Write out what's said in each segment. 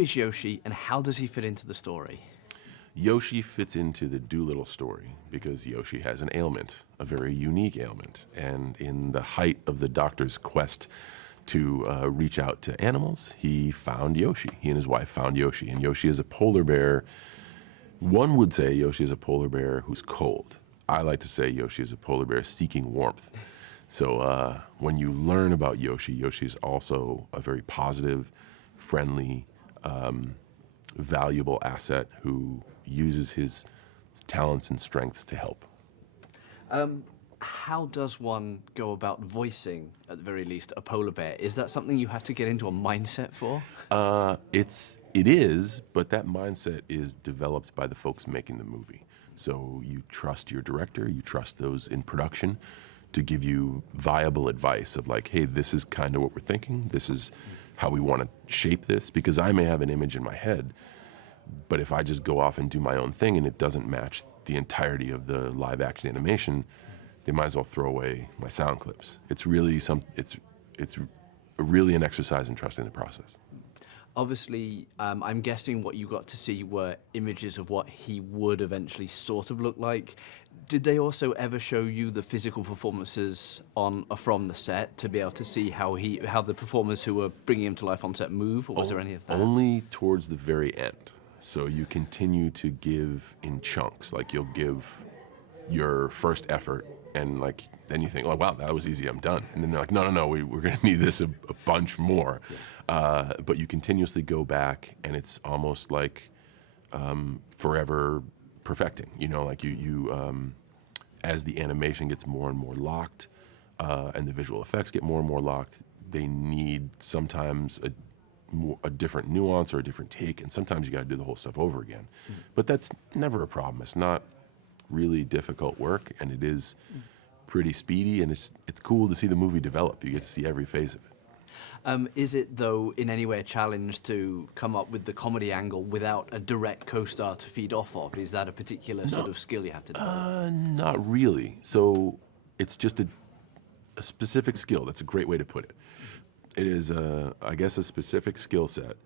is Yoshi, and how does he fit into the story? Yoshi fits into the Dolittle story because Yoshi has an ailment, a very unique ailment. And in the height of the doctor's quest to reach out to animals, he found Yoshi. He and his wife found Yoshi. And Yoshi is a polar bear. One would say Yoshi is a polar bear who's cold. I like to say Yoshi is a polar bear seeking warmth. So when you learn about Yoshi, Yoshi is also a very positive, friendly, valuable asset who uses his talents and strengths to help. How does one go about voicing, at the very least, a polar bear? Is that something you have to get into a mindset for? It is, but that mindset is developed by the folks making the movie. So you trust your director, you trust those in production to give you viable advice of like, hey, this is kind of what we're thinking. This is how we want to shape this, because I may have an image in my head, but if I just go off and do my own thing and it doesn't match the entirety of the live action animation, they might as well throw away my sound clips. It's really really an exercise in trusting the process. Obviously, I'm guessing what you got to see were images of what he would eventually sort of look like. Did they also ever show you the physical performances from the set to be able to see how the performers who were bringing him to life on set move, or was there any of that? Only towards the very end. So you continue to give in chunks. Like you'll give your first effort, and like then you think, oh wow, that was easy, I'm done. And then they're like, no, we're going to need this a bunch more. Yeah. But you continuously go back, and it's almost like forever perfecting. You know, like you as the animation gets more and more locked, and the visual effects get more and more locked, they need sometimes a different nuance or a different take, and sometimes you got to do the whole stuff over again. But that's never a problem. It's not really difficult work, and it is pretty speedy, and it's cool to see the movie develop. You get to see every phase of it. Is it, though, in any way a challenge to come up with the comedy angle without a direct co-star to feed off of? Is that a particular sort of skill you have to develop? Not really. So it's just a specific skill. That's a great way to put it. It is, I guess, a specific skill set,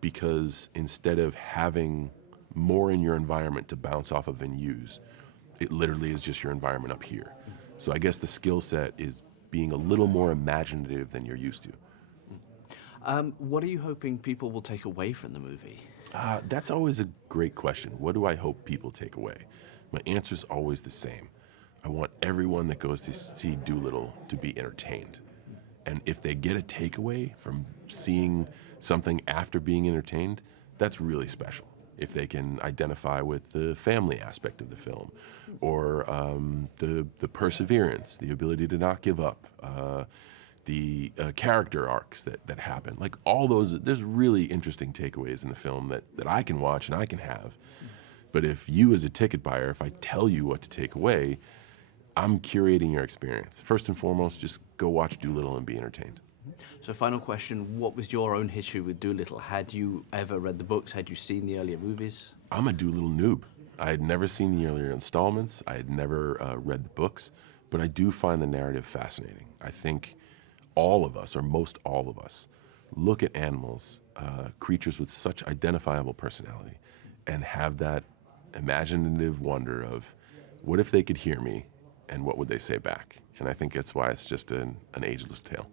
because instead of having more in your environment to bounce off of and use, it literally is just your environment up here. So I guess the skill set is being a little more imaginative than you're used to. What are you hoping people will take away from the movie? That's always a great question. What do I hope people take away? My answer is always the same. I want everyone that goes to see Dolittle to be entertained. And if they get a takeaway from seeing something after being entertained, that's really special. If they can identify with the family aspect of the film, or the perseverance, the ability to not give up, the character arcs that happen, like all those, there's really interesting takeaways in the film that I can watch and I can have. But if you as a ticket buyer, if I tell you what to take away, I'm curating your experience. First and foremost, just go watch Dolittle and be entertained. So final question, what was your own history with Dolittle? Had you ever read the books? Had you seen the earlier movies? I'm a Dolittle noob. I had never seen the earlier installments. I had never read the books, but I do find the narrative fascinating. I think all of us, or most all of us, look at animals, creatures with such identifiable personality, and have that imaginative wonder of, what if they could hear me, and what would they say back? And I think that's why it's just an ageless tale.